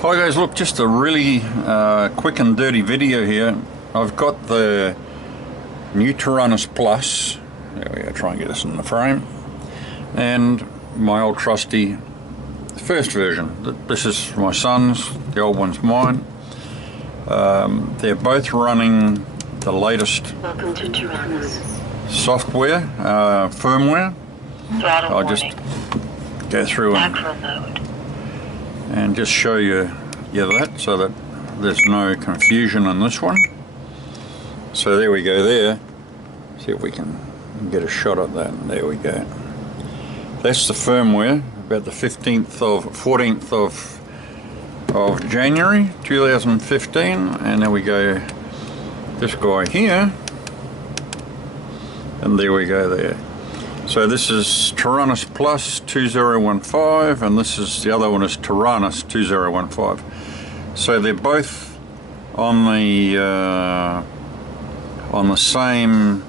Hi guys, look, just a really quick and dirty video here. I've got the new Taranis Plus, there we go, try and get us in the frame, and my old trusty first version. This is my son's, the old one's mine. They're both running the latest Welcome to Taranis. software, firmware. I'll just go through and just show you that so that there's no confusion on this one. So there we go there. See if we can get a shot at that. There we go. That's the firmware, about the 14th of January 2015, and there we go, this guy here, and there we go there. So this is Taranis Plus 2015, and this is, the other one is Taranis 2015. So they're both on the same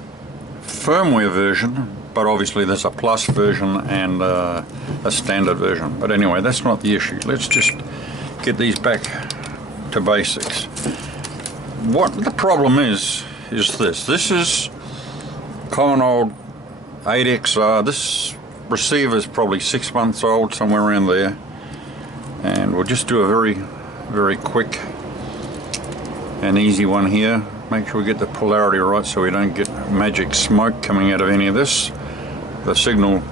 firmware version, but obviously there's a plus version and a standard version. But anyway, that's not the issue. Let's just get these back to basics. What the problem is this. This is common old 8XR. This receiver is probably 6 months old, somewhere around there, and we'll just do a very quick and easy one here. Make sure we get the polarity right so we don't get magic smoke coming out of any of this. The signal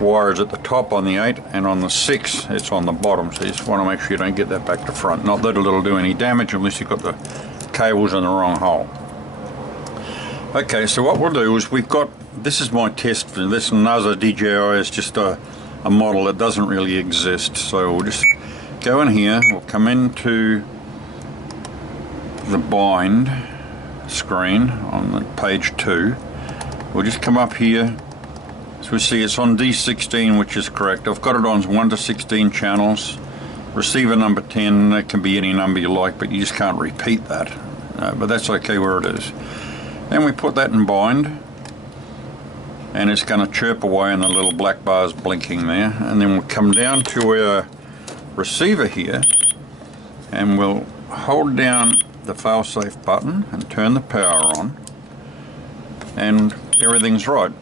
wire is at the top on the 8, and on the 6 it's on the bottom, so you just want to make sure you don't get that back to front. Not that it'll do any damage unless you've got the cables in the wrong hole. Okay, so what we'll do is we've got, this is my test, this NASA DJI is just a model that doesn't really exist. So we'll just go in here, we'll come into the bind screen on the page 2. We'll just come up here, so we see it's on D16, which is correct. I've got it on 1 to 16 channels. Receiver number 10, that can be any number you like, but you just can't repeat that. But that's okay where it is. Then we put that in bind, and it's going to chirp away and the little black bar's blinking there. And then we'll come down to our receiver here, and we'll hold down the failsafe button and turn the power on, and everything's right.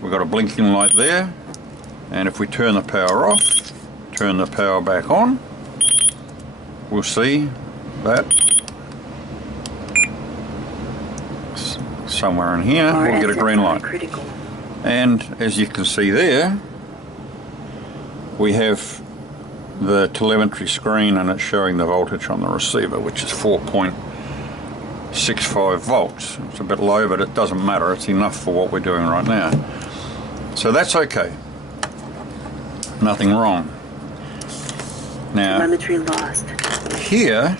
We've got a blinking light there, and if we turn the power off, turn the power back on, we'll see that somewhere in here we'll get a green light. And as you can see there, we have the telemetry screen, and it's showing the voltage on the receiver, which is 4.65 volts. It's a bit low, but it doesn't matter. It's enough for what we're doing right now. So that's okay. Nothing wrong. Now, Telemetry lost. Here,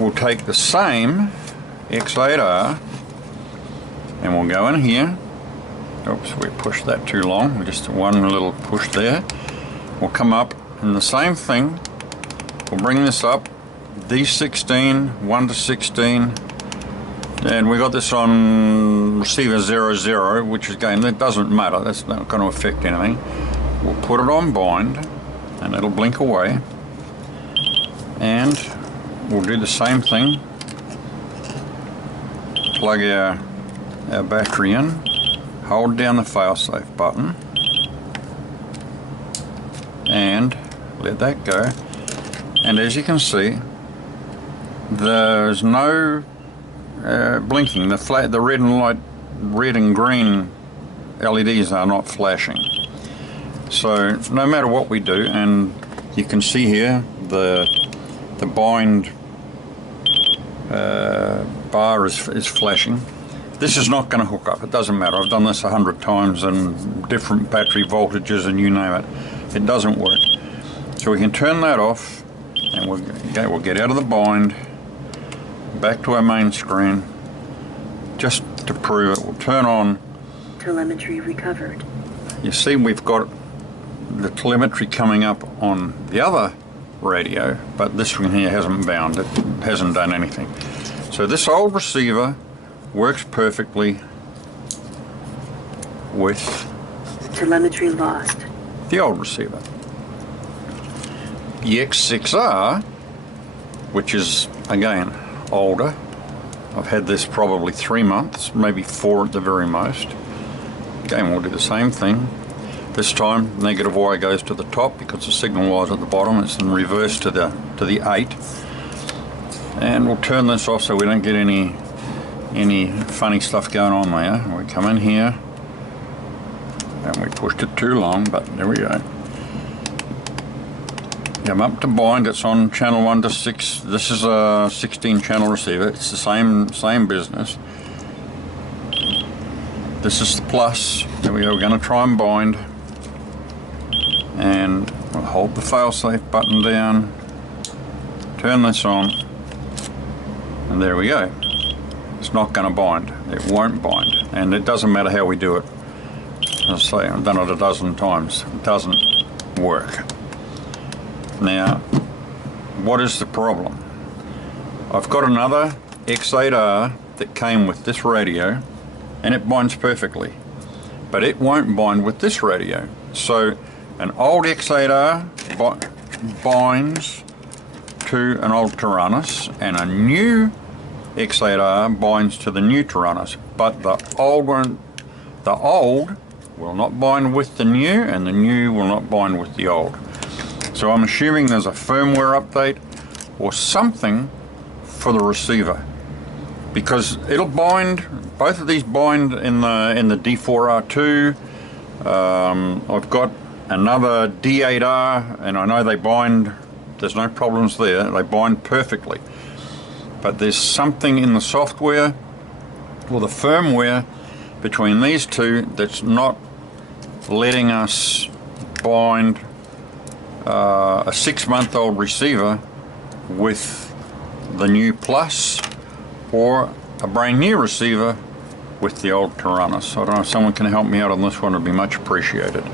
we'll take the same X8R, and we'll go in here. Oops, we pushed that too long. Just one little push there. We'll come up, and the same thing. We'll bring this up, D16, 1 to 16, and we got this on receiver 00, which is again, that doesn't matter. That's not going to affect anything. We'll put it on bind, and it'll blink away. And we'll do the same thing. Plug our battery in, hold down the failsafe button, and let that go. And as you can see, there's no blinking. The red and green LEDs are not flashing. So no matter what we do, and you can see here the bind bar is flashing. This is not going to hook up. It doesn't matter. I've done this 100 times and different battery voltages and you name it. It doesn't work. So we can turn that off, and we'll get out of the bind, back to our main screen. Just to prove it, we'll turn on. Telemetry recovered. You see we've got the telemetry coming up on the other radio, but this one here hasn't bound. It hasn't done anything. So this old receiver works perfectly with Telemetry lost. the old receiver. The X6R, which is again older, I've had this probably 3 months, maybe 4 at the very most. Again, we'll do the same thing. This time, negative wire goes to the top because the signal wire's at the bottom. It's in reverse to the 8, and we'll turn this off so we don't get any funny stuff going on there. We come in here, and we pushed it too long, but there we go. Come up to bind. It's on channel 1 to 6. This is a 16 channel receiver. It's the same business. This is the plus. There we go. We're going to try and bind, and we'll hold the failsafe button down, turn this on, and there we go. It's not going to bind. It won't bind, and it doesn't matter how we do it. As I say, I've done it a dozen times. It doesn't work. Now, what is the problem? I've got another X8R that came with this radio, and it binds perfectly, but it won't bind with this radio. So an old X8R binds to an old Taranis, and a new X8R binds to the new Taranis, but the old will not bind with the new, and the new will not bind with the old. So I'm assuming there's a firmware update or something for the receiver, because it'll bind. Both of these bind in the D4R2. I've got another D8R, and I know they bind. There's no problems there. They bind perfectly. But there's something in the software or the firmware between these two that's not letting us bind a 6-month-old receiver with the new plus, or a brand new receiver with the old Taranis. I don't know if someone can help me out on this one. It'd be much appreciated.